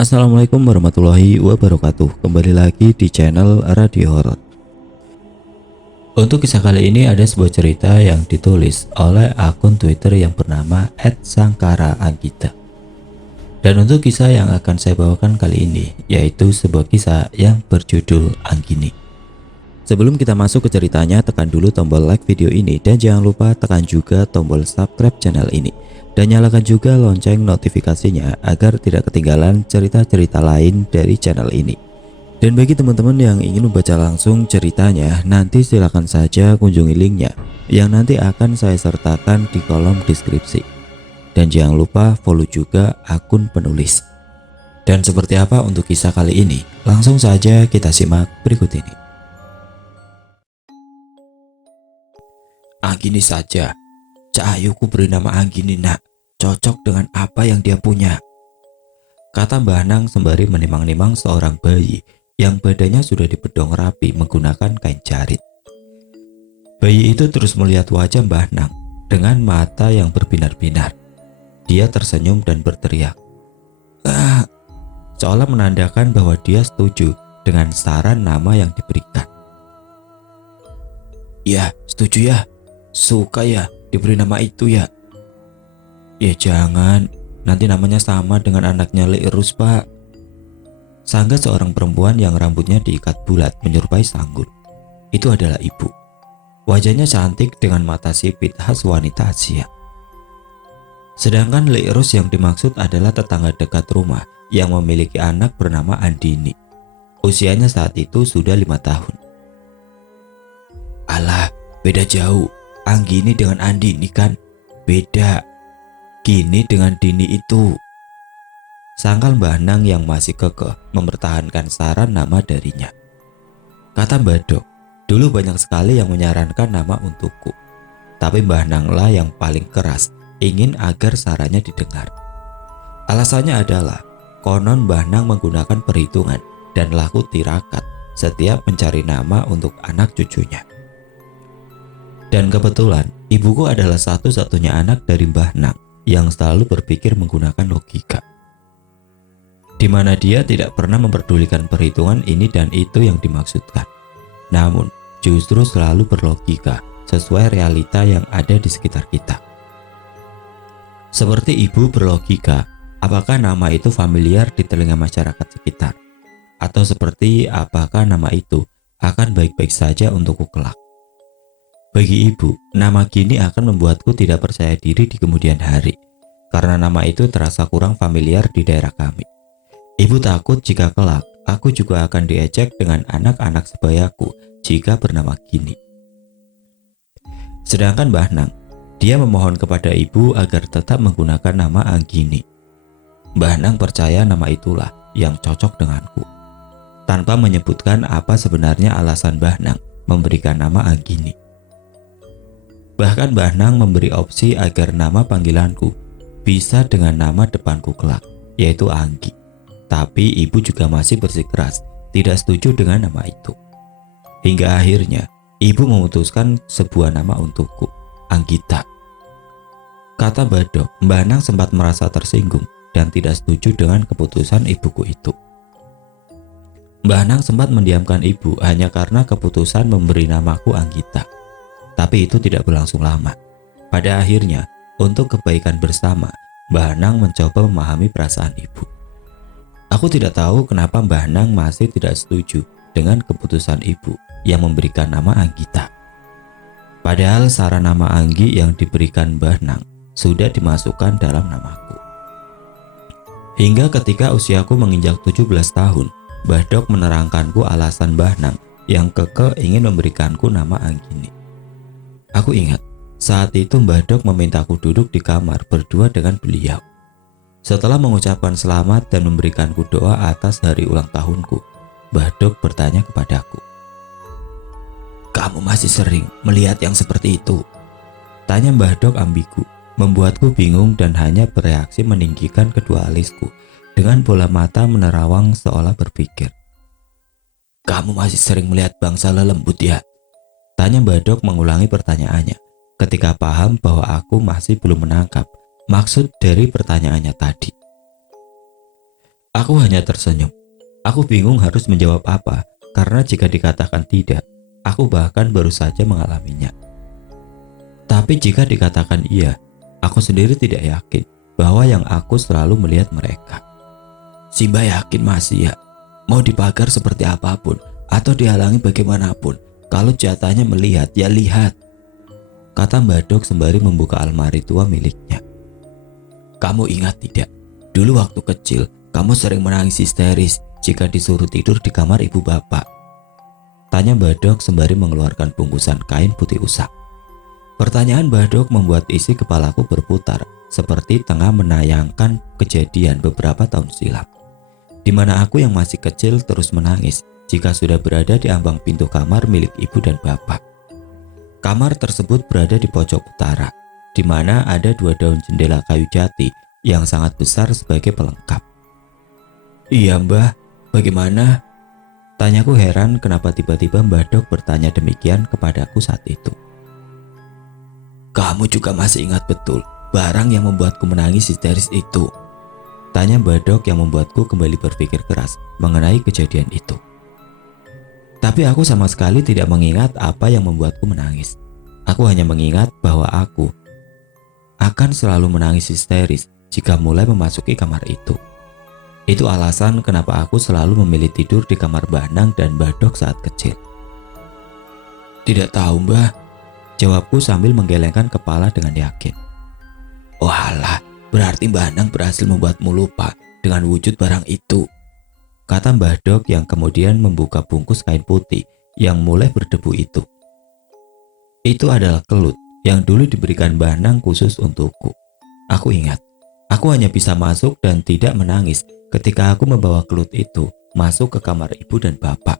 Assalamualaikum warahmatullahi wabarakatuh. Kembali lagi di channel Radio Horor. Untuk kisah kali ini ada sebuah cerita yang ditulis oleh akun Twitter yang bernama @sangkaraanggita. Dan untuk kisah yang akan saya bawakan kali ini yaitu sebuah kisah yang berjudul Anggini. Sebelum kita masuk ke ceritanya, tekan dulu tombol like video ini dan jangan lupa tekan juga tombol subscribe channel ini. Dan nyalakan juga lonceng notifikasinya agar tidak ketinggalan cerita-cerita lain dari channel ini. Dan bagi teman-teman yang ingin membaca langsung ceritanya, nanti silakan saja kunjungi linknya yang nanti akan saya sertakan di kolom deskripsi. Dan jangan lupa follow juga akun penulis. Dan seperti apa untuk kisah kali ini? Langsung saja kita simak berikut ini. Anggini saja. Cak Ayuku beri nama Anggini, nak. Cocok dengan apa yang dia punya, kata Mbah Nang sembari menimang-nimang seorang bayi yang badannya sudah dibedong rapi menggunakan kain jarit. Bayi itu terus melihat wajah Mbah Nang dengan mata yang berbinar-binar. Dia tersenyum dan berteriak, "Ah!" seolah menandakan bahwa dia setuju dengan saran nama yang diberikan. "Ya, setuju ya. Suka ya diberi nama itu ya." "Ya jangan, nanti namanya sama dengan anaknya Leirus, Pak," sanggah seorang perempuan yang rambutnya diikat bulat menyerupai sanggul. Itu adalah ibu. Wajahnya cantik dengan mata sipit khas wanita Asia. Sedangkan Leirus yang dimaksud adalah tetangga dekat rumah yang memiliki anak bernama Andini. Usianya saat itu sudah 5 tahun. "Alah, beda jauh. Anggini dengan Andini kan beda. Gini dengan Dini itu," sangkal Mbah Nang yang masih kekeh mempertahankan saran nama darinya. Kata Badok, dulu banyak sekali yang menyarankan nama untukku, tapi Mbah Nang lah yang paling keras ingin agar sarannya didengar. Alasannya adalah konon Mbah Nang menggunakan perhitungan dan laku tirakat setiap mencari nama untuk anak cucunya. Dan kebetulan ibuku adalah satu-satunya anak dari Mbah Nang yang selalu berpikir menggunakan logika, di mana dia tidak pernah memperdulikan perhitungan ini dan itu yang dimaksudkan, namun justru selalu berlogika sesuai realita yang ada di sekitar kita. Seperti ibu berlogika, apakah nama itu familiar di telinga masyarakat sekitar, atau seperti apakah nama itu akan baik-baik saja untukku kelak. Bagi ibu, nama Gini akan membuatku tidak percaya diri di kemudian hari, karena nama itu terasa kurang familiar di daerah kami. Ibu takut jika kelak aku juga akan diejek dengan anak-anak sebayaku jika bernama Gini. Sedangkan Mbah Nang, dia memohon kepada ibu agar tetap menggunakan nama Anggini. Mbah Nang percaya nama itulah yang cocok denganku, tanpa menyebutkan apa sebenarnya alasan Mbah Nang memberikan nama Anggini. Bahkan Mbah Nang memberi opsi agar nama panggilanku bisa dengan nama depanku kelak, yaitu Anggi. Tapi ibu juga masih bersikeras tidak setuju dengan nama itu. Hingga akhirnya ibu memutuskan sebuah nama untukku, Anggita. Kata Badok, Mbah Nang sempat merasa tersinggung dan tidak setuju dengan keputusan ibuku itu. Mbah Nang sempat mendiamkan ibu hanya karena keputusan memberi namaku Anggita. Tapi itu tidak berlangsung lama. Pada akhirnya, untuk kebaikan bersama, Mbah Nang mencoba memahami perasaan ibu. Aku tidak tahu kenapa Mbah Nang masih tidak setuju dengan keputusan ibu yang memberikan nama Anggita. Padahal saran nama Anggi yang diberikan Mbah Nang sudah dimasukkan dalam namaku. Hingga ketika usiaku menginjak 17 tahun, Badok menerangkanku alasan Mbah Nang yang kekeh ingin memberikanku nama Anggini. Aku ingat, saat itu Mbah Dok memintaku duduk di kamar berdua dengan beliau. Setelah mengucapkan selamat dan memberikanku doa atas hari ulang tahunku, Mbah Dok bertanya kepadaku, "Kamu masih sering melihat yang seperti itu?" Tanya Mbah Dok ambigu, membuatku bingung dan hanya bereaksi meninggikan kedua alisku dengan bola mata menerawang seolah berpikir. "Kamu masih sering melihat bangsa lelembut ya?" Tanya Badok mengulangi pertanyaannya ketika paham bahwa aku masih belum menangkap maksud dari pertanyaannya tadi. Aku hanya tersenyum. Aku bingung harus menjawab apa, karena jika dikatakan tidak, aku bahkan baru saja mengalaminya. Tapi jika dikatakan iya, aku sendiri tidak yakin bahwa yang aku selalu melihat mereka. Simba yakin masih ya, mau dipagar seperti apapun atau dihalangi bagaimanapun, kalau jatahnya melihat ya lihat, kata Badok sembari membuka almari tua miliknya. Kamu ingat tidak, dulu waktu kecil kamu sering menangis histeris jika disuruh tidur di kamar ibu bapak, tanya Badok sembari mengeluarkan bungkusan kain putih usang. Pertanyaan Badok membuat isi kepalaku berputar seperti tengah menayangkan kejadian beberapa tahun silam, di mana aku yang masih kecil terus menangis jika sudah berada di ambang pintu kamar milik ibu dan bapak. Kamar tersebut berada di pojok utara, di mana ada 2 daun jendela kayu jati yang sangat besar sebagai pelengkap. Iya mbah, bagaimana? Tanyaku heran kenapa tiba-tiba Badok bertanya demikian kepadaku saat itu. Kamu juga masih ingat betul barang yang membuatku menangis histeris itu? Tanya Badok yang membuatku kembali berpikir keras mengenai kejadian itu. Tapi aku sama sekali tidak mengingat apa yang membuatku menangis. Aku hanya mengingat bahwa aku akan selalu menangis histeris jika mulai memasuki kamar itu. Itu alasan kenapa aku selalu memilih tidur di kamar Mbah Nang dan Badok saat kecil. Tidak tahu mbah, jawabku sambil menggelengkan kepala dengan yakin. Oh alah, berarti Mbah Nang berhasil membuatmu lupa dengan wujud barang itu, kata Badok yang kemudian membuka bungkus kain putih yang mulai berdebu itu. Itu adalah kelut yang dulu diberikan Mbah Nang khusus untukku. Aku ingat, aku hanya bisa masuk dan tidak menangis ketika aku membawa kelut itu masuk ke kamar ibu dan bapak.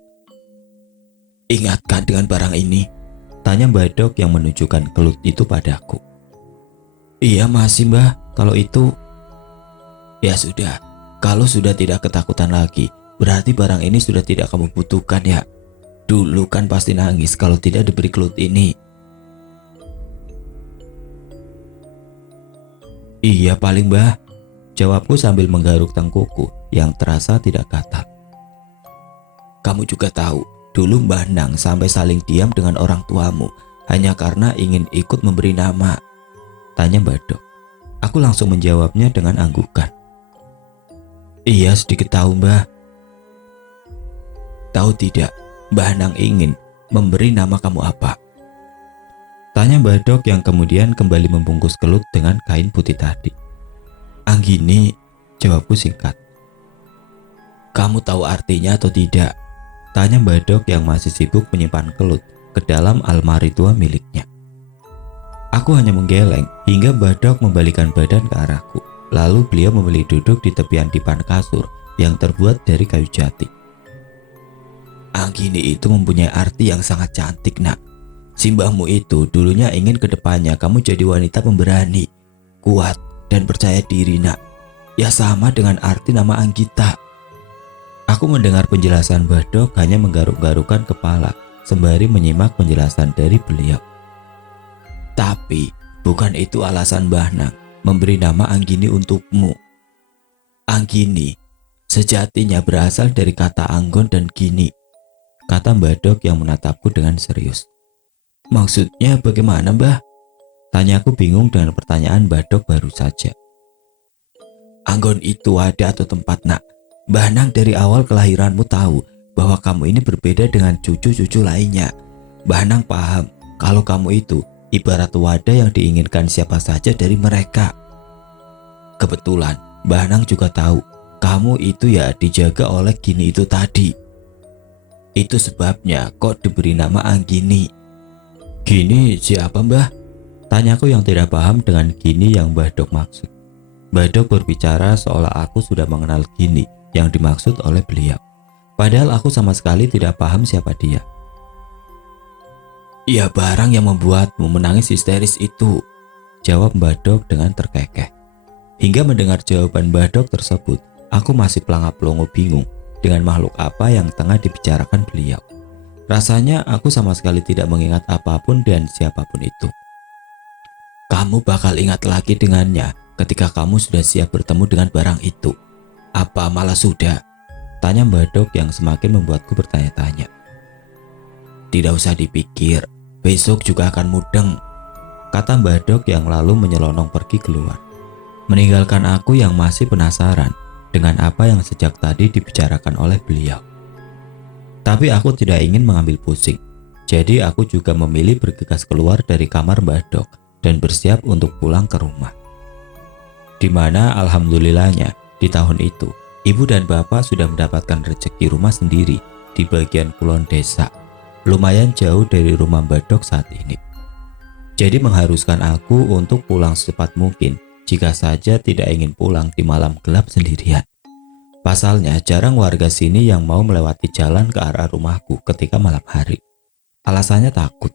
Ingatkan dengan barang ini? Tanya Badok yang menunjukkan kelut itu padaku. Iya masih mbah, kalau itu. Ya sudah, kalau sudah tidak ketakutan lagi, berarti barang ini sudah tidak kamu butuhkan ya. Dulu kan pasti nangis kalau tidak diberi kelut ini. Iya paling mbah, jawabku sambil menggaruk tengkukku yang terasa tidak gatal. Kamu juga tahu, dulu Mbah Nang sampai saling diam dengan orang tuamu hanya karena ingin ikut memberi nama, tanya Badok. Aku langsung menjawabnya dengan anggukan. Iya sedikit tahu mbah. Tahu tidak, Mbah Nang ingin memberi nama kamu apa? Tanya Badok yang kemudian kembali membungkus kelut dengan kain putih tadi. Anggini, jawabku singkat. Kamu tahu artinya atau tidak? Tanya Badok yang masih sibuk menyimpan kelut ke dalam almari tua miliknya. Aku hanya menggeleng hingga Badok membalikan badan ke arahku. Lalu beliau memilih duduk di tepian dipan kasur yang terbuat dari kayu jati. Anggini itu mempunyai arti yang sangat cantik nak. Simbahmu itu dulunya ingin kedepannya kamu jadi wanita pemberani, kuat dan percaya diri nak. Ya sama dengan arti nama Anggita. Aku mendengar penjelasan Badok hanya menggaruk-garukkan kepala sembari menyimak penjelasan dari beliau. Tapi bukan itu alasan Mbah Nang memberi nama Anggini untukmu. Anggini sejatinya berasal dari kata anggon dan gini, kata Badok yang menatapku dengan serius. Maksudnya bagaimana mbah? Tanyaku bingung dengan pertanyaan Badok baru saja. Anggon itu ada atau tempat nak. Mbah Nang dari awal kelahiranmu tahu bahwa kamu ini berbeda dengan cucu-cucu lainnya. Mbah Nang paham kalau kamu itu ibarat wadah yang diinginkan siapa saja dari mereka. Kebetulan Mbah Nang juga tahu kamu itu ya dijaga oleh Gini itu tadi. Itu sebabnya kok diberi nama Anggini. Gini siapa mbah? Tanyaku yang tidak paham dengan Gini yang Badok maksud. Badok berbicara seolah aku sudah mengenal Gini yang dimaksud oleh beliau. Padahal aku sama sekali tidak paham siapa dia. Ya barang yang membuatmu menangis histeris itu, jawab Badok dengan terkekeh. Hingga mendengar jawaban Badok tersebut, aku masih pelangap-pelongo bingung dengan makhluk apa yang tengah dibicarakan beliau. Rasanya aku sama sekali tidak mengingat apapun dan siapapun itu. Kamu bakal ingat lagi dengannya ketika kamu sudah siap bertemu dengan barang itu, Apa malah sudah? Tanya Mbak Dok yang semakin membuatku bertanya-tanya. Tidak usah dipikir, besok juga akan mudeng, kata Mbak Dok yang lalu menyelonong pergi keluar, meninggalkan aku yang masih penasaran dengan apa yang sejak tadi dibicarakan oleh beliau. Tapi aku tidak ingin mengambil pusing, jadi aku juga memilih bergegas keluar dari kamar Mbak Dok dan bersiap untuk pulang ke rumah. Di mana alhamdulillahnya di tahun itu, ibu dan bapak sudah mendapatkan rezeki rumah sendiri di bagian kulon desa, lumayan jauh dari rumah Mbak Dok saat ini. Jadi mengharuskan aku untuk pulang secepat mungkin jika saja tidak ingin pulang di malam gelap sendirian. Pasalnya jarang warga sini yang mau melewati jalan ke arah rumahku ketika malam hari. Alasannya takut.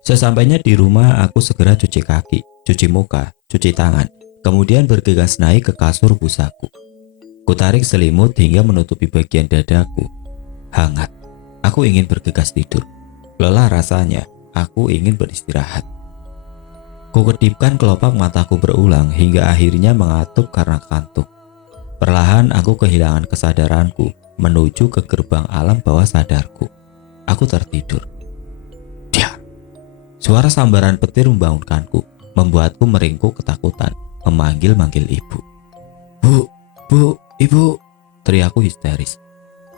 Sesampainya di rumah, aku segera cuci kaki, cuci muka, cuci tangan, kemudian bergegas naik ke kasur busaku. Kutarik selimut hingga menutupi bagian dadaku. Hangat. Aku ingin bergegas tidur. Lelah rasanya, aku ingin beristirahat. Kukedipkan kelopak mataku berulang hingga akhirnya mengatup karena kantuk. Perlahan aku kehilangan kesadaranku menuju ke gerbang alam bawah sadarku. Aku tertidur. Dia. Suara sambaran petir membangunkanku, membuatku meringkuk ketakutan, memanggil-manggil ibu. Bu, ibu, teriakku histeris.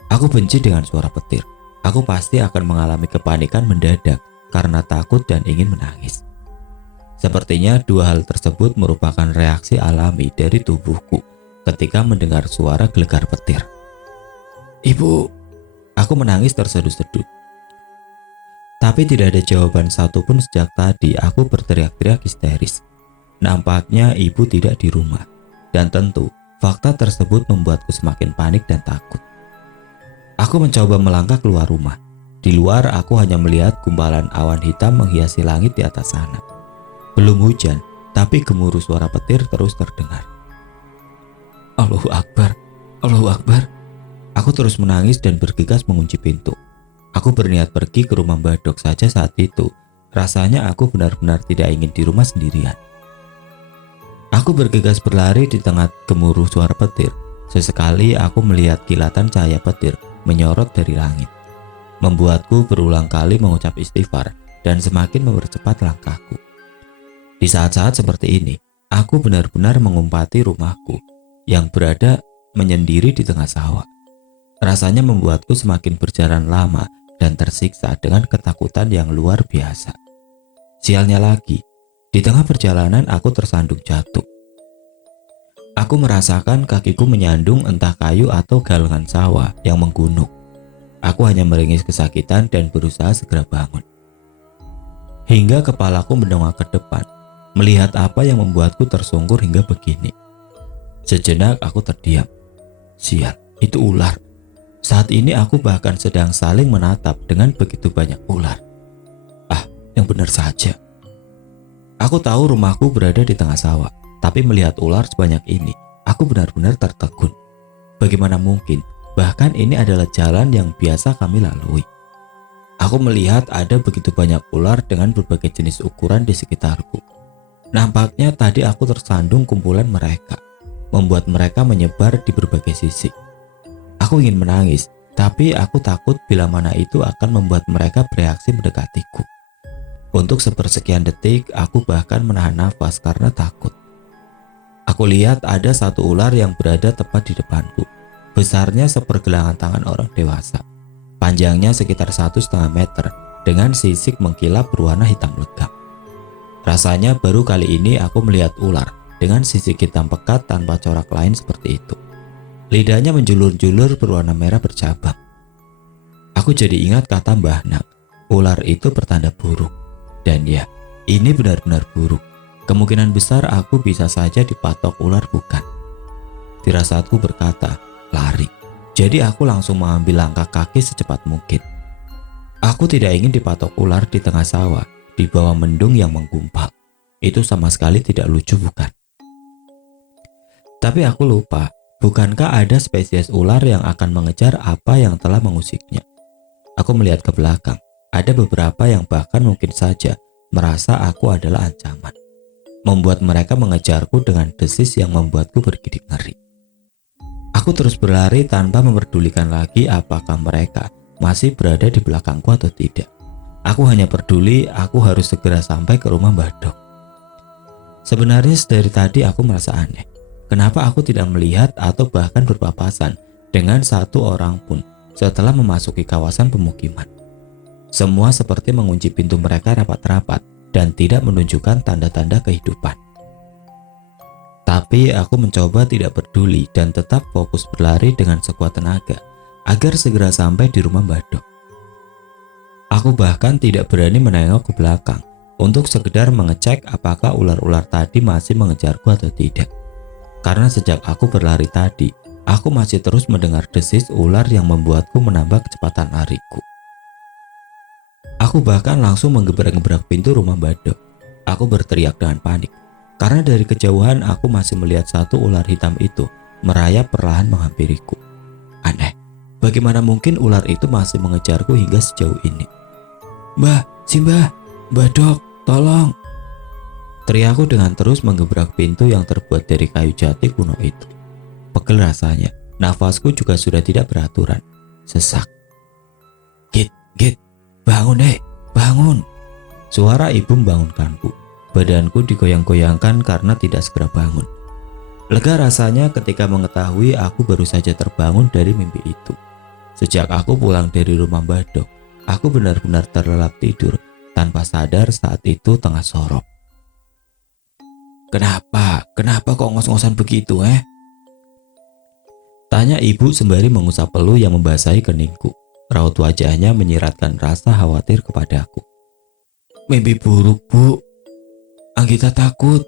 Aku benci dengan suara petir. Aku pasti akan mengalami kepanikan mendadak karena takut dan ingin menangis. Sepertinya dua hal tersebut merupakan reaksi alami dari tubuhku ketika mendengar suara gelegar petir. Ibu, aku menangis terseduh-seduh. Tapi tidak ada jawaban satupun sejak tadi aku berteriak-teriak histeris. Nampaknya ibu tidak di rumah, dan tentu fakta tersebut membuatku semakin panik dan takut. Aku mencoba melangkah keluar rumah. Di luar aku hanya melihat gumpalan awan hitam menghiasi langit di atas sana. Belum hujan, tapi gemuruh suara petir terus terdengar. Allahu Akbar, Allahu Akbar. Aku terus menangis dan bergegas mengunci pintu. Aku berniat pergi ke rumah Mbak Dok saja saat itu. Rasanya aku benar-benar tidak ingin di rumah sendirian. Aku bergegas berlari di tengah gemuruh suara petir. Sesekali aku melihat kilatan cahaya petir menyorot dari langit, membuatku berulang kali mengucap istighfar dan semakin mempercepat langkahku. Di saat-saat seperti ini, aku benar-benar mengumpati rumahku yang berada menyendiri di tengah sawah. Rasanya membuatku semakin berjalan lama dan tersiksa dengan ketakutan yang luar biasa. Sialnya lagi, di tengah perjalanan aku tersandung jatuh. Aku merasakan kakiku menyandung entah kayu atau galengan sawah yang menggunung. Aku hanya meringis kesakitan dan berusaha segera bangun. Hingga kepalaku mendongak ke depan, melihat apa yang membuatku tersungkur hingga begini. Sejenak aku terdiam. Sial, itu ular. Saat ini aku bahkan sedang saling menatap dengan begitu banyak ular. Yang benar saja. Aku tahu rumahku berada di tengah sawah, tapi melihat ular sebanyak ini, aku benar-benar tertegun. Bagaimana mungkin? Bahkan ini adalah jalan yang biasa kami lalui. Aku melihat ada begitu banyak ular dengan berbagai jenis ukuran di sekitarku. Nampaknya tadi aku tersandung kumpulan mereka, membuat mereka menyebar di berbagai sisi. Aku ingin menangis, tapi aku takut bila mana itu akan membuat mereka bereaksi mendekatiku. Untuk sepersekian detik, aku bahkan menahan nafas karena takut. Aku lihat ada satu ular yang berada tepat di depanku. Besarnya sepergelangan tangan orang dewasa. Panjangnya sekitar 1,5 meter dengan sisik mengkilap berwarna hitam legam. Rasanya baru kali ini aku melihat ular dengan sisik hitam pekat tanpa corak lain seperti itu. Lidahnya menjulur-julur berwarna merah bercabang. Aku jadi ingat kata Mbah Nak, ular itu pertanda buruk. Dan ya, ini benar-benar buruk. Kemungkinan besar aku bisa saja dipatok ular bukan. Firasatku berkata, lari. Jadi aku langsung mengambil langkah kaki secepat mungkin. Aku tidak ingin dipatok ular di tengah sawah, di bawah mendung yang menggumpal. Itu sama sekali tidak lucu bukan? Tapi aku lupa, bukankah ada spesies ular yang akan mengejar apa yang telah mengusiknya? Aku melihat ke belakang. Ada beberapa yang bahkan mungkin saja merasa aku adalah ancaman, membuat mereka mengejarku dengan desis yang membuatku bergidik ngeri. Aku terus berlari tanpa memperdulikan lagi apakah mereka masih berada di belakangku atau tidak. Aku hanya peduli aku harus segera sampai ke rumah Mbah Dok. Sebenarnya dari tadi aku merasa aneh. Kenapa aku tidak melihat atau bahkan berpapasan dengan satu orang pun setelah memasuki kawasan pemukiman. Semua seperti mengunci pintu mereka rapat-rapat dan tidak menunjukkan tanda-tanda kehidupan. Tapi aku mencoba tidak peduli dan tetap fokus berlari dengan sekuat tenaga agar segera sampai di rumah Mbah Dok. Aku bahkan tidak berani menengok ke belakang untuk sekedar mengecek apakah ular-ular tadi masih mengejarku atau tidak. Karena sejak aku berlari tadi, aku masih terus mendengar desis ular yang membuatku menambah kecepatan lariku. Aku bahkan langsung menggebrak-gebrak pintu rumah Mbah Dok. Aku berteriak dengan panik, karena dari kejauhan aku masih melihat satu ular hitam itu merayap perlahan menghampiriku. Aneh, bagaimana mungkin ular itu masih mengejarku hingga sejauh ini? Mbah, Mbah Dok, tolong! Teriakku dengan terus menggebrak pintu yang terbuat dari kayu jati kuno itu. Pegel rasanya, nafasku juga sudah tidak beraturan. Sesak. Git, bangun bangun! Suara ibu membangunkanku. Badanku digoyang-goyangkan karena tidak segera bangun. Lega rasanya ketika mengetahui aku baru saja terbangun dari mimpi itu. Sejak aku pulang dari rumah Mbah Dok, aku benar-benar terlelap tidur tanpa sadar saat itu tengah sorok. Kenapa kok ngos-ngosan begitu Tanya ibu sembari mengusap peluh yang membasahi keningku. Raut wajahnya menyiratkan rasa khawatir kepadaku. Mimpi buruk, Bu. Anggita takut.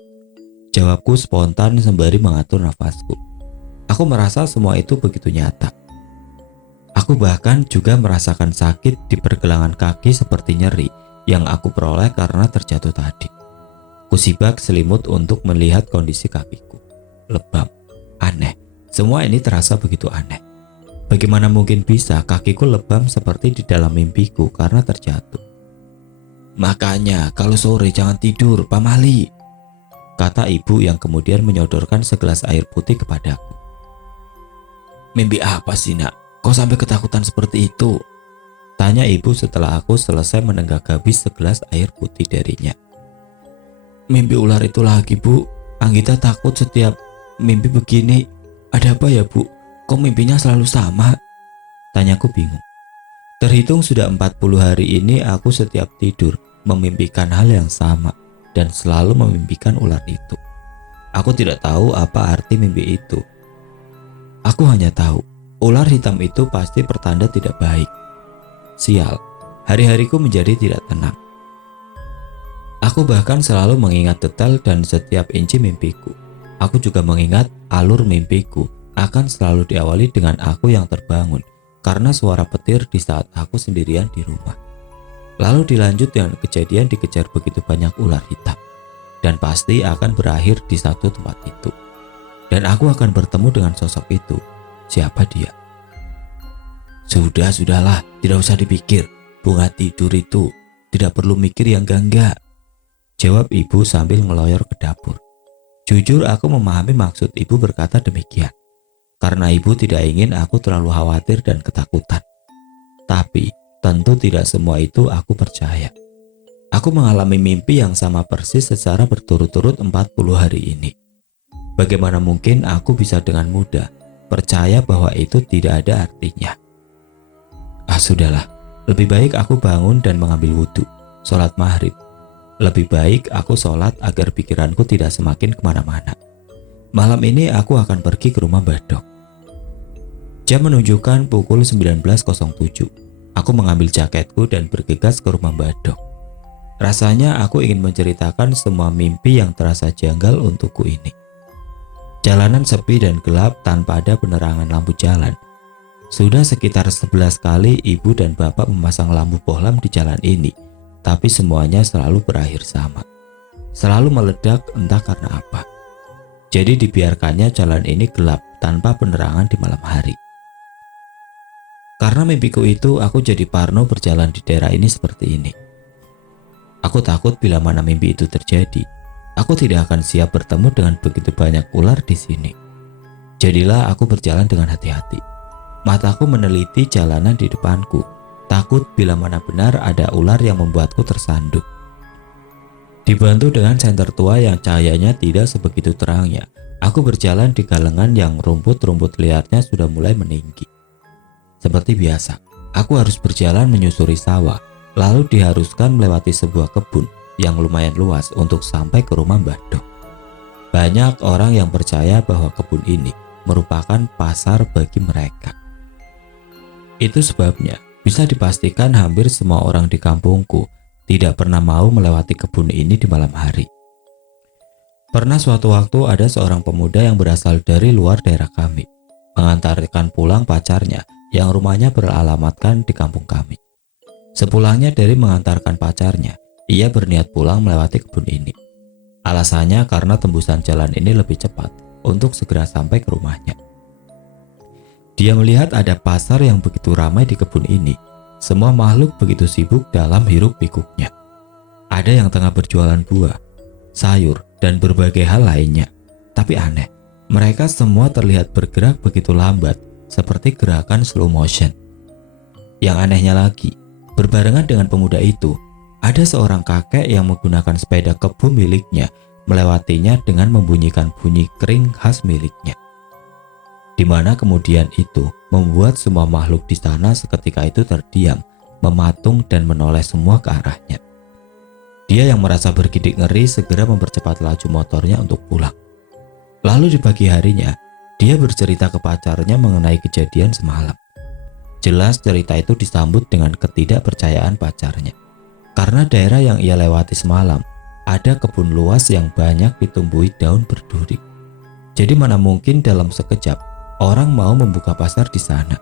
Jawabku spontan sembari mengatur nafasku. Aku merasa semua itu begitu nyata. Aku bahkan juga merasakan sakit di pergelangan kaki seperti nyeri yang aku peroleh karena terjatuh tadi. Kusibak selimut untuk melihat kondisi kakiku. Lebam, aneh. Semua ini terasa begitu aneh. Bagaimana mungkin bisa kakiku lebam seperti di dalam mimpiku karena terjatuh? Makanya kalau sore jangan tidur, pamali, kata ibu yang kemudian menyodorkan segelas air putih kepadaku. Mimpi apa sih nak? Kok sampai ketakutan seperti itu? Tanya ibu setelah aku selesai menenggak habis segelas air putih darinya. Mimpi ular itu lagi, Bu. Anggita takut setiap mimpi begini. Ada apa ya, Bu? Kok mimpinya selalu sama? Tanyaku bingung. Terhitung sudah 40 hari ini aku setiap tidur memimpikan hal yang sama dan selalu memimpikan ular itu. Aku tidak tahu apa arti mimpi itu. Aku hanya tahu, ular hitam itu pasti pertanda tidak baik. Sial, hari-hariku menjadi tidak tenang. Aku bahkan selalu mengingat detail dan setiap inci mimpiku. Aku juga mengingat alur mimpiku akan selalu diawali dengan aku yang terbangun karena suara petir di saat aku sendirian di rumah. Lalu dilanjut dengan kejadian dikejar begitu banyak ular hitam. Dan pasti akan berakhir di satu tempat itu. Dan aku akan bertemu dengan sosok itu. Siapa dia? Sudahlah, tidak usah dipikir. Bunga tidur itu tidak perlu mikir yang enggak. Jawab ibu sambil ngeloyor ke dapur. Jujur aku memahami maksud ibu berkata demikian. Karena ibu tidak ingin aku terlalu khawatir dan ketakutan. Tapi tentu tidak semua itu aku percaya. Aku mengalami mimpi yang sama persis secara berturut-turut 40 hari ini. Bagaimana mungkin aku bisa dengan mudah percaya bahwa itu tidak ada artinya? Sudahlah, lebih baik aku bangun dan mengambil wudhu, sholat maghrib. Lebih baik aku sholat agar pikiranku tidak semakin kemana-mana. Malam ini aku akan pergi ke rumah Mbah Dok. Jam menunjukkan pukul 19.07. Aku mengambil jaketku dan bergegas ke rumah Mbah Dok. Rasanya aku ingin menceritakan semua mimpi yang terasa janggal untukku ini. Jalanan sepi dan gelap tanpa ada penerangan lampu jalan. Sudah sekitar 11 kali ibu dan bapak memasang lampu bohlam di jalan ini, tapi semuanya selalu berakhir sama. Selalu meledak entah karena apa. Jadi dibiarkannya jalan ini gelap tanpa penerangan di malam hari. Karena mimpiku itu, aku jadi parno berjalan di daerah ini seperti ini. Aku takut bila mana mimpi itu terjadi, aku tidak akan siap bertemu dengan begitu banyak ular di sini. Jadilah aku berjalan dengan hati-hati. Mataku meneliti jalanan di depanku, takut bila mana benar ada ular yang membuatku tersandung. Dibantu dengan senter tua yang cahayanya tidak sebegitu terangnya, aku berjalan di galengan yang rumput-rumput liarnya sudah mulai meninggi. Seperti biasa, aku harus berjalan menyusuri sawah, lalu diharuskan melewati sebuah kebun yang lumayan luas untuk sampai ke rumah Mbah Dok. Banyak orang yang percaya bahwa kebun ini merupakan pasar bagi mereka. Itu sebabnya bisa dipastikan hampir semua orang di kampungku tidak pernah mau melewati kebun ini di malam hari. Pernah suatu waktu ada seorang pemuda yang berasal dari luar daerah kami, mengantarkan pulang pacarnya yang rumahnya beralamatkan di kampung kami. Sepulangnya dari mengantarkan pacarnya, ia berniat pulang melewati kebun ini. Alasannya karena tembusan jalan ini lebih cepat untuk segera sampai ke rumahnya. Dia melihat ada pasar yang begitu ramai di kebun ini. Semua makhluk begitu sibuk dalam hiruk pikuknya. Ada yang tengah berjualan buah, sayur, dan berbagai hal lainnya. Tapi aneh, mereka semua terlihat bergerak begitu lambat, seperti gerakan slow motion. Yang anehnya lagi, berbarengan dengan pemuda itu, ada seorang kakek yang menggunakan sepeda kebo miliknya melewatinya dengan membunyikan bunyi kering khas miliknya. Di mana kemudian itu membuat semua makhluk di sana seketika itu terdiam, mematung dan menoleh semua ke arahnya. Dia yang merasa bergidik ngeri segera mempercepat laju motornya untuk pulang. Lalu di pagi harinya, dia bercerita ke pacarnya mengenai kejadian semalam. Jelas cerita itu disambut dengan ketidakpercayaan pacarnya. Karena daerah yang ia lewati semalam, ada kebun luas yang banyak ditumbuhi daun berduri. Jadi mana mungkin dalam sekejap, orang mau membuka pasar di sana.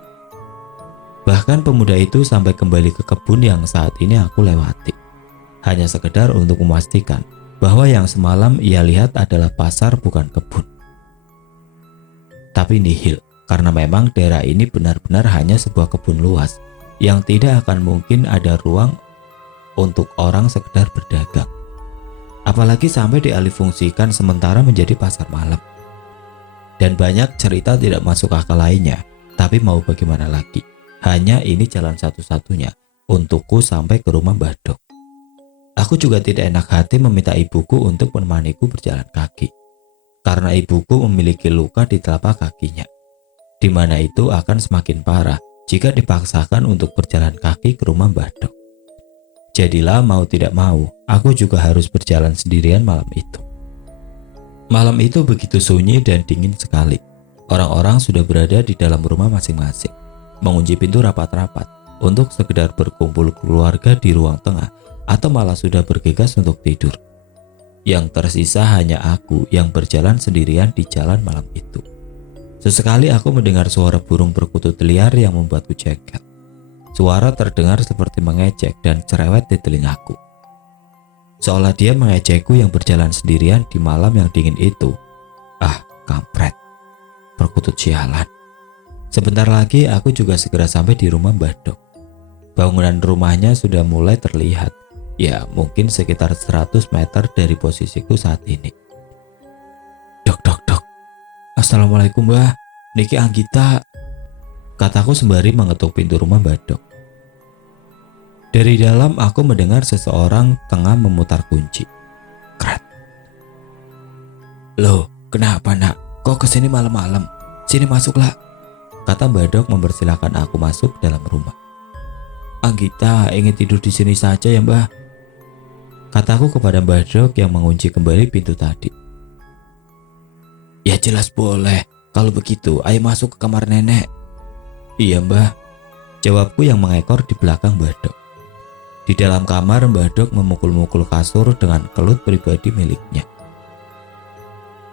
Bahkan pemuda itu sampai kembali ke kebun yang saat ini aku lewati. Hanya sekedar untuk memastikan bahwa yang semalam ia lihat adalah pasar bukan kebun. Tapi nihil, karena memang daerah ini benar-benar hanya sebuah kebun luas yang tidak akan mungkin ada ruang untuk orang sekedar berdagang. Apalagi sampai dialihfungsikan sementara menjadi pasar malam. Dan banyak cerita tidak masuk akal lainnya, tapi mau bagaimana lagi? Hanya ini jalan satu-satunya untukku sampai ke rumah Mbah Dok. Aku juga tidak enak hati meminta ibuku untuk menemaniku berjalan kaki. Karena ibuku memiliki luka di telapak kakinya, di mana itu akan semakin parah jika dipaksakan untuk berjalan kaki ke rumah Mbah Dok. Jadilah mau tidak mau, aku juga harus berjalan sendirian malam itu. Malam itu begitu sunyi dan dingin sekali. Orang-orang sudah berada di dalam rumah masing-masing, mengunci pintu rapat-rapat untuk sekedar berkumpul keluarga di ruang tengah atau malah sudah bergegas untuk tidur. Yang tersisa hanya aku yang berjalan sendirian di jalan malam itu. Sesekali aku mendengar suara burung perkutut liar yang membuatku jengkel. Suara terdengar seperti mengejek dan cerewet di telingaku. Seolah dia mengejekku yang berjalan sendirian di malam yang dingin itu. Ah, kampret. Perkutut sialan. Sebentar lagi aku juga segera sampai di rumah Mbah Dok. Bangunan rumahnya sudah mulai terlihat. Ya, mungkin sekitar 100 meter dari posisiku saat ini. Dok. Assalamualaikum Mbah. Niki Anggita. Kataku sembari mengetuk pintu rumah Mbah Dok. Dari dalam aku mendengar seseorang tengah memutar kunci. Kret. Loh, kenapa nak? Kok kesini malam-malam? Sini masuklah. Kata Mbah Dok mempersilahkan aku masuk dalam rumah. Anggita ingin tidur di sini saja ya Mbah. Kataku kepada Mbah Dok yang mengunci kembali pintu tadi. Ya jelas boleh. Kalau begitu, ayo masuk ke kamar nenek. Iya Mbah, jawabku yang mengekor di belakang Mbah Dok. Di dalam kamar Mbah Dok memukul-mukul kasur dengan kelut pribadi miliknya.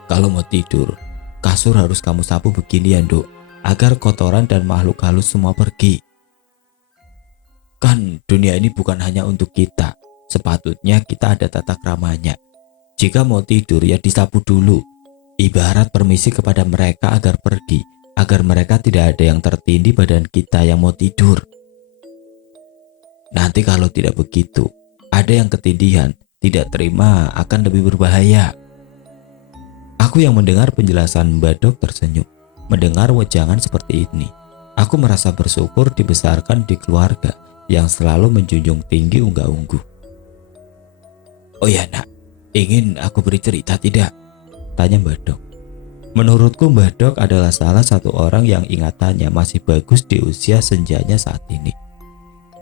Kalau mau tidur, kasur harus kamu sapu begini ya Dok, agar kotoran dan makhluk halus semua pergi. Kan dunia ini bukan hanya untuk kita, sepatutnya kita ada tata kramanya. Jika mau tidur ya disapu dulu, ibarat permisi kepada mereka agar pergi, agar mereka tidak ada yang tertindih badan kita yang mau tidur. Nanti kalau tidak begitu, ada yang ketindihan, tidak terima akan lebih berbahaya. Aku yang mendengar penjelasan Mbah Dok tersenyum. mendengar wejangan seperti ini. Aku merasa bersyukur dibesarkan di keluarga yang selalu menjunjung tinggi unggah-ungguh. "Oh ya nak, ingin aku beri cerita tidak?" tanya Mbah Dok. Menurutku Mbah Dok adalah salah satu orang yang ingatannya masih bagus di usia senjanya saat ini.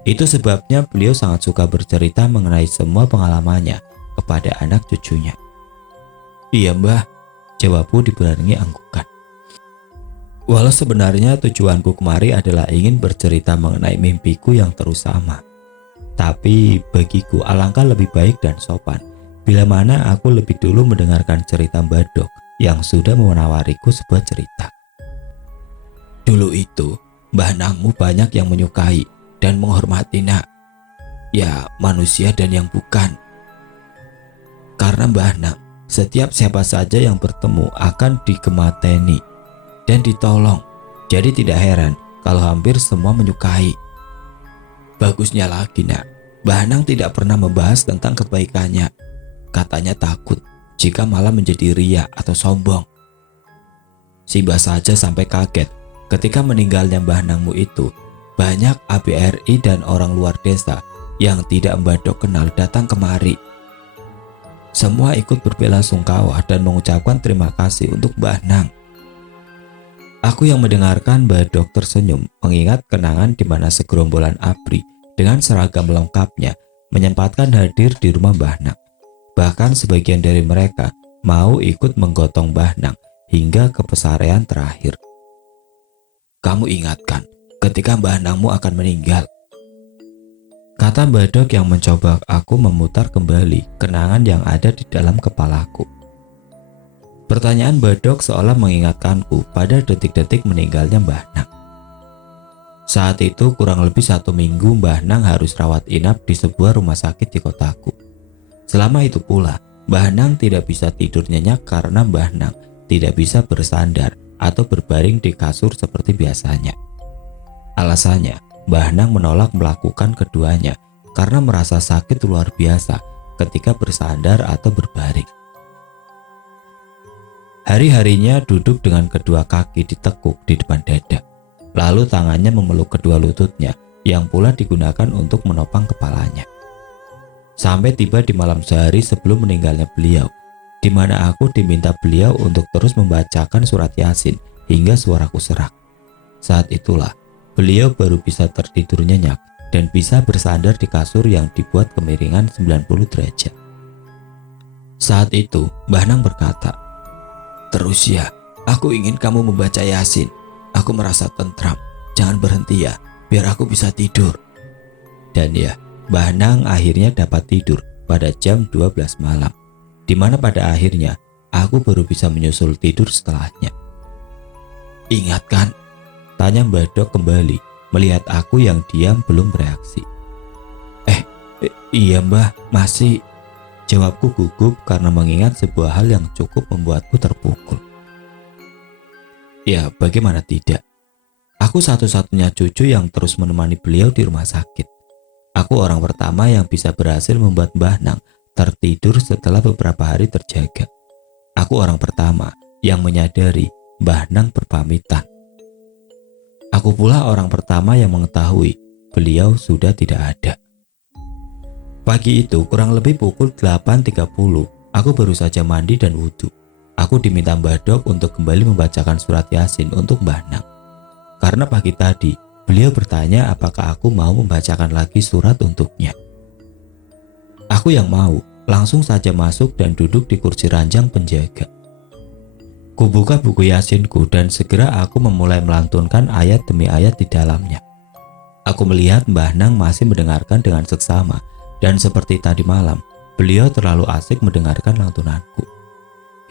Itu sebabnya beliau sangat suka bercerita mengenai semua pengalamannya kepada anak cucunya. "Iya Mbah," jawabku dibarengi anggukan. Walau sebenarnya tujuanku kemari adalah ingin bercerita mengenai mimpiku yang terus sama. Tapi bagiku alangkah lebih baik dan sopan bila mana aku lebih dulu mendengarkan cerita Mbah Dok yang sudah menawariku sebuah cerita. "Dulu itu, Mbah Nangmu banyak yang menyukai dan menghormati nak. Ya, manusia dan yang bukan. Karena Mbah Nang, setiap siapa saja yang bertemu akan dikemateni dan ditolong. Jadi tidak heran kalau hampir semua menyukai. Bagusnya lagi nak, Mbah Nang tidak pernah membahas tentang kebaikannya. Katanya takut jika malah menjadi ria atau sombong. Si Mbah saja sampai kaget ketika meninggalnya Mbah Nangmu itu. Banyak ABRI dan orang luar desa yang tidak Mbah Dok kenal datang kemari. Semua ikut berbelasungkawa dan mengucapkan terima kasih untuk Mbah Nang. Aku yang mendengarkan Mbah Dok tersenyum mengingat kenangan di mana segerombolan ABRI dengan seragam lengkapnya menyempatkan hadir di rumah Mbah Nang. Bahkan sebagian dari mereka mau ikut menggotong Mbah Nang hingga ke pesarean terakhir. "Kamu ingatkan ketika Mbah Nangmu akan meninggal," kata Mbah Dok yang mencoba aku memutar kembali kenangan yang ada di dalam kepalaku. Pertanyaan Mbah Dok seolah mengingatkanku pada detik-detik meninggalnya Mbah Nang. Saat itu kurang lebih 1 minggu Mbah Nang harus rawat inap di sebuah rumah sakit di kotaku. Selama itu pula, Mbah Nang tidak bisa tidur nyenyak karena Mbah Nang tidak bisa bersandar atau berbaring di kasur seperti biasanya. Alasannya, Mbah Nang menolak melakukan keduanya karena merasa sakit luar biasa ketika bersandar atau berbaring. Hari-harinya duduk dengan kedua kaki ditekuk di depan dada, lalu tangannya memeluk kedua lututnya yang pula digunakan untuk menopang kepalanya. Sampai tiba di malam sehari sebelum meninggalnya beliau, di mana aku diminta beliau untuk terus membacakan surat Yasin hingga suaraku serak. Saat itulah beliau baru bisa tertidur nyenyak dan bisa bersandar di kasur yang dibuat kemiringan 90 derajat. Saat itu Mbah Nang berkata, "Terus ya, aku ingin kamu membaca Yasin. Aku merasa tentram. Jangan berhenti ya, biar aku bisa tidur." Dan ya, Mbah Nang akhirnya dapat tidur pada jam 12 malam, di mana pada akhirnya aku baru bisa menyusul tidur setelahnya. "Ingat kan?" tanya Mbah Dok kembali melihat aku yang diam belum bereaksi. Iya Mbah, masih," jawabku gugup karena mengingat sebuah hal yang cukup membuatku terpukul. Ya, bagaimana tidak? Aku satu-satunya cucu yang terus menemani beliau di rumah sakit. Aku orang pertama yang bisa berhasil membuat Mbah Nang tertidur setelah beberapa hari terjaga. Aku orang pertama yang menyadari Mbah Nang berpamitan. Aku pula orang pertama yang mengetahui beliau sudah tidak ada. Pagi itu kurang lebih pukul 8.30, aku baru saja mandi dan wudhu. Aku diminta Mbah Dok untuk kembali membacakan surat Yasin untuk Mbah Nang. Karena pagi tadi, beliau bertanya apakah aku mau membacakan lagi surat untuknya. Aku yang mau, langsung saja masuk dan duduk di kursi ranjang penjaga. Kubuka buku Yasinku dan segera aku memulai melantunkan ayat demi ayat di dalamnya. Aku melihat Mbah Nang masih mendengarkan dengan seksama. Dan seperti tadi malam, beliau terlalu asik mendengarkan lantunanku.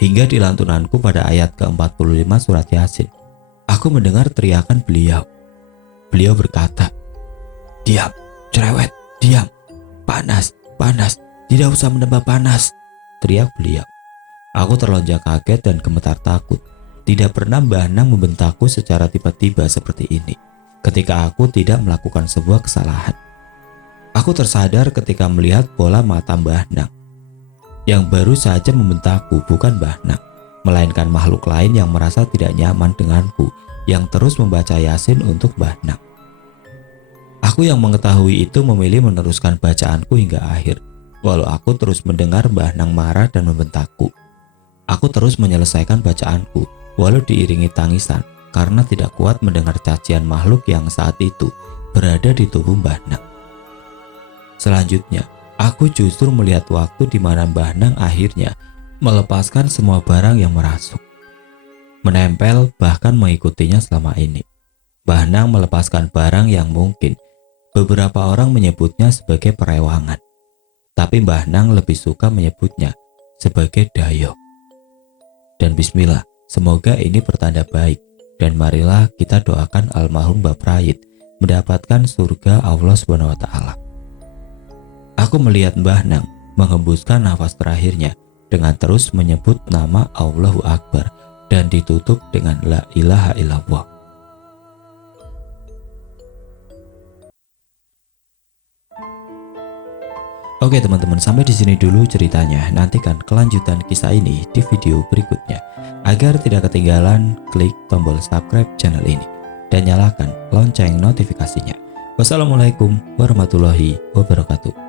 Hingga di lantunanku pada ayat ke-45 surat Yasin, aku mendengar teriakan beliau. Beliau berkata, "Diam, cerewet, diam. Panas, panas, tidak usah menambah panas," teriak beliau. Aku terlonjak kaget dan gemetar takut. Tidak pernah Mbah Nang membentakku secara tiba-tiba seperti ini ketika aku tidak melakukan sebuah kesalahan. Aku tersadar ketika melihat bola mata Mbah Nang. Yang baru saja membentakku bukan Mbah Nang, melainkan makhluk lain yang merasa tidak nyaman denganku, yang terus membaca Yasin untuk Mbah Nang. Aku yang mengetahui itu memilih meneruskan bacaanku hingga akhir, walau aku terus mendengar Mbah Nang marah dan membentakku. Aku terus menyelesaikan bacaanku, walau diiringi tangisan, karena tidak kuat mendengar cacian makhluk yang saat itu berada di tubuh Mbah Nang. Selanjutnya, aku justru melihat waktu di mana Mbah Nang akhirnya melepaskan semua barang yang merasuk, menempel bahkan mengikutinya selama ini. Mbah Nang melepaskan barang yang mungkin beberapa orang menyebutnya sebagai perewangan, tapi Mbah Nang lebih suka menyebutnya sebagai dayok. Dan bismillah, semoga ini pertanda baik, dan marilah kita doakan almarhum Mbah Prayit mendapatkan surga Allah SWT. Aku melihat Mbah Nang menghembuskan nafas terakhirnya dengan terus menyebut nama Allahu Akbar dan ditutup dengan La ilaha illallah. Oke teman-teman, sampai di sini dulu ceritanya. Nantikan kelanjutan kisah ini di video berikutnya. Agar tidak ketinggalan, klik tombol subscribe channel ini dan nyalakan lonceng notifikasinya. Wassalamualaikum warahmatullahi wabarakatuh.